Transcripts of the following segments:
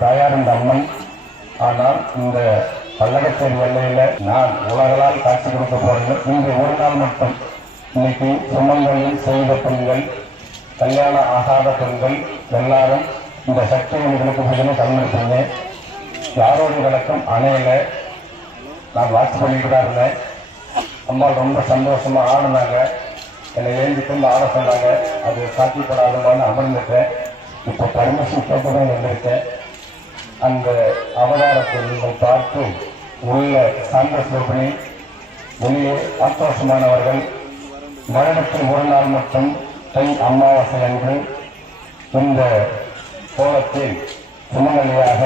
தாயார் இந்த அம்மன் ஆனால் இந்த பல்லகச்சேரி எல்லையில நான் உலகளால் காட்சி கொடுக்க போறேன். இன்று ஒரு நாள் மட்டும். இன்னைக்கு சுமங்கலில் செய்த பெண்கள் கல்யாணம் ஆகாத பெண்கள் எல்லாரும் இந்த சக்தி உங்களுக்கு பதினு கலந்துருப்பீங்க யாரோட விளக்கம்? அணையில. நான் வாட்ச் பண்ணிட்டு தான் இருந்தேன். அம்மா ரொம்ப சந்தோஷமா ஆடினாங்க. என்னை ஏந்தி கொண்டு ஆட சொன்னாங்க. அது சாத்தியப்படாதமான்னு அமர்ந்துட்டேன் இப்போ பர்மிஷன் கேட்டு தான் வந்திருக்கேன். அந்த அவதாரத்தை நீங்கள் பார்த்து உள்ள சாந்தஸ்வரூபனே வெளியே ஆக்ரோஷமானவர்கள் வருடத்தில் ஒரு நாள் மட்டும் தை அமாவாசை அன்று இந்த கோலத்தில் சுமங்கலியாக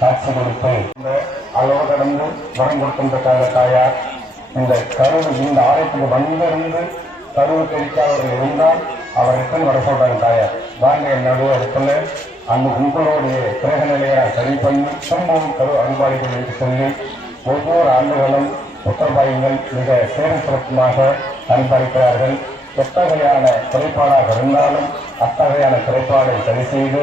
காட்சி கொடுத்து இந்த அளவு கடந்து வரம் கொடுக்கின்றக்காக தாயார் இந்த கருவு இந்த ஆலயத்துக்கு வந்திருந்து கருவு தெரிவிக்காதவர்கள் இருந்தால் அவருக்கு வர சொல்றாங்க தாயார். வாங்க என்னுடைய இடத்துல அந்த உங்களுடைய கிரக நிலையை சரி பண்ணி திரும்பவும் கரு அன்பாளிகள் என்று சொல்லி ஒவ்வொரு ஆண்டுகளும் புத்தபாயங்கள் மிக சேர சிறப்புமாக அன்பாளிக்கிறார்கள் எத்தகையான குறைபாடாக இருந்தாலும் அத்தகையான குறைபாடை சரி செய்து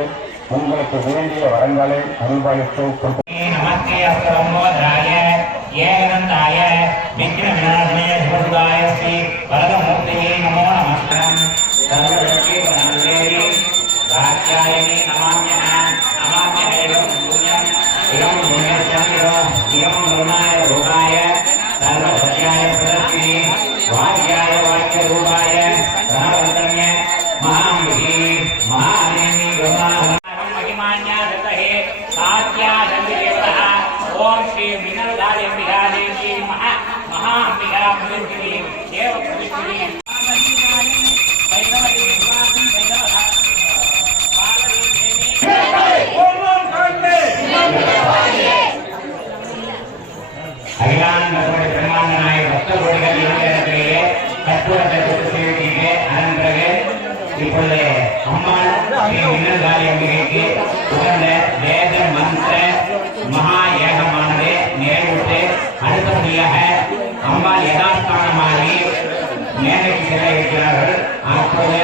உங்களுக்கு வேண்டிய வரங்களை அன்பாளித்து கொடுத்து நமஸ்தே அஸ்தரமோதராய ஏகதந்தாய ஸ்ரீ வரதமூர்த்தியே நமோ நமஸ்காரம் சர்வலட்சுமி महामहे महादेवी महिमान्यादतहे सात्यादन्दिदेवतः ॐ श्री मृणलधारे मृगादेवी महा महाम्बिका प्रविष्टिनी देव प्रविष्टिनी இப்பொழுது அம்மாள் ஸ்ரீ மின்னல்காளி அம்பிகைக்கு உகந்த வேத மந்திர மகா ஏகமானது நிறைவுற்று அடுத்தபடியாக அம்பாள் யதாஸ்தானமாகி மேலைக்கு செல்ல இருக்கிறார்கள். அப்போது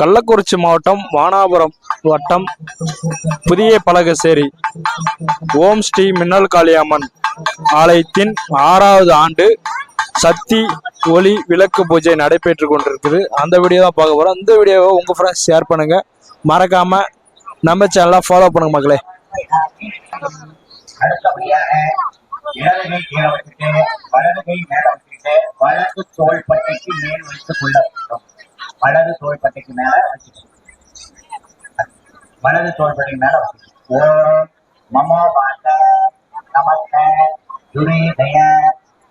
கள்ளக்குறிச்சி மாவட்டம் வானாபுரம் வட்டம் புதிய பலகசேரி ஓம் ஸ்ரீ மின்னல் காளியம்மன் ஆலயத்தின் ஆறாவது ஆண்டு சக்தி ஒளி விளக்கு பூஜை நடைபெற்று கொண்டிருக்குது. அந்த வீடியோ தான் பார்க்க போகிறோம் இந்த வீடியோவை உங்கள் ஃப்ரெண்ட்ஸ் ஷேர் பண்ணுங்கள் மறக்காமல் நம்ம சேனலை ஃபாலோ பண்ணுங்க மக்களே. அடுத்தபடியாக இடதுகை மேல வச்சுட்டு வலது தோள்பட்டைக்கு மேல் வைத்துக் கொள்ள வேண்டும் வலது தோள்பட்டைக்கு மேல வச்சுட்டு வலது தோள்பட்டைக்கு மேல வச்சுட்டு ஓம் மமோ பாட்ட நமஸ்க துரிதய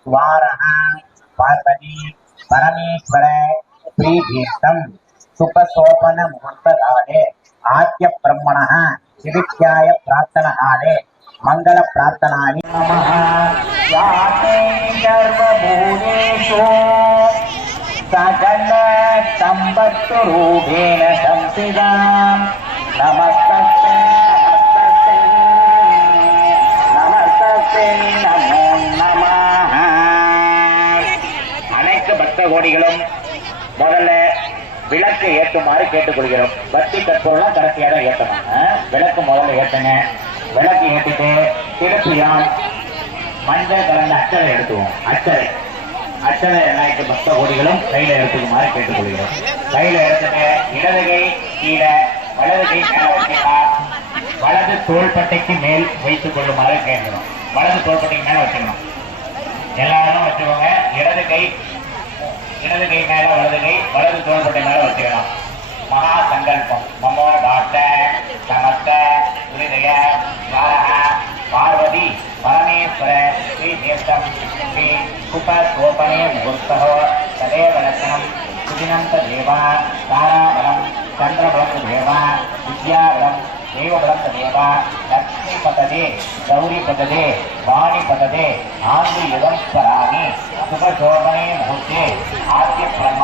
துவாரக பார்வதி பரமேஸ்வர ஸ்ரீதீர்த்தம் சுபசோபன முகூர்த்தகாலே ஆத்ய பிரம்மணः சிவித்யாய பிரார்த்தனகாலே மங்கள பிரார்த்தனானி நமः யாத்தே சர்வபூதேஷு சகல சம்பத்து ரூபேண சம்சிதாம். நமஸ்தஸ்தே நமஸ்தஸ்தே நமஸ்தஸ்தே அனைத்து பக்த கோடிகளும் முதல்ல விளக்கு ஏற்றுமாறு கேட்டுக்கொள்கிறோம். பக்தி கற்பூரம் கடைசியாக ஏற்றணும். விளக்கு முதல்ல ஏற்றுங்க. விளக்கு ஏற்றிட்டு திருப்பியால் மஞ்சள் கலந்த அச்சரை எடுத்துவோம். அச்சரை. அச்சரை அனைத்து பக்த கோடிகளும் கையில எடுத்துக்குமாறு கேட்டுக்கொள்கிறோம். கையில எடுத்துட்டு இடதுகை கீழே வலது கை மேல வலது தோள்பட்டைக்கு மேல் வைத்துக் கொள்ளுமாறு கேட்கணும் வலது தோள்பட்டைக்கு மேல வச்சுக்கணும். எல்லாரும் வச்சுக்கோங்க. இடது கை இடது கை மேல வலது கை வலது தோள்பட்டை மேல வச்சுக்கலாம். மகா சங்கல்பம். மமோ பாட்ட சமஸ்த புரிதய ஸ்வரஹ इष्टं श्रीकुपाद्गोपने मुहूर्तः तदेव रत्नं सुदिनं तदेवा ताराबलं चन्द्रबलं तदेवा विद्याबलं देवबलं तदेव शुभशोभने मुहूर्ते आद्यप्रमा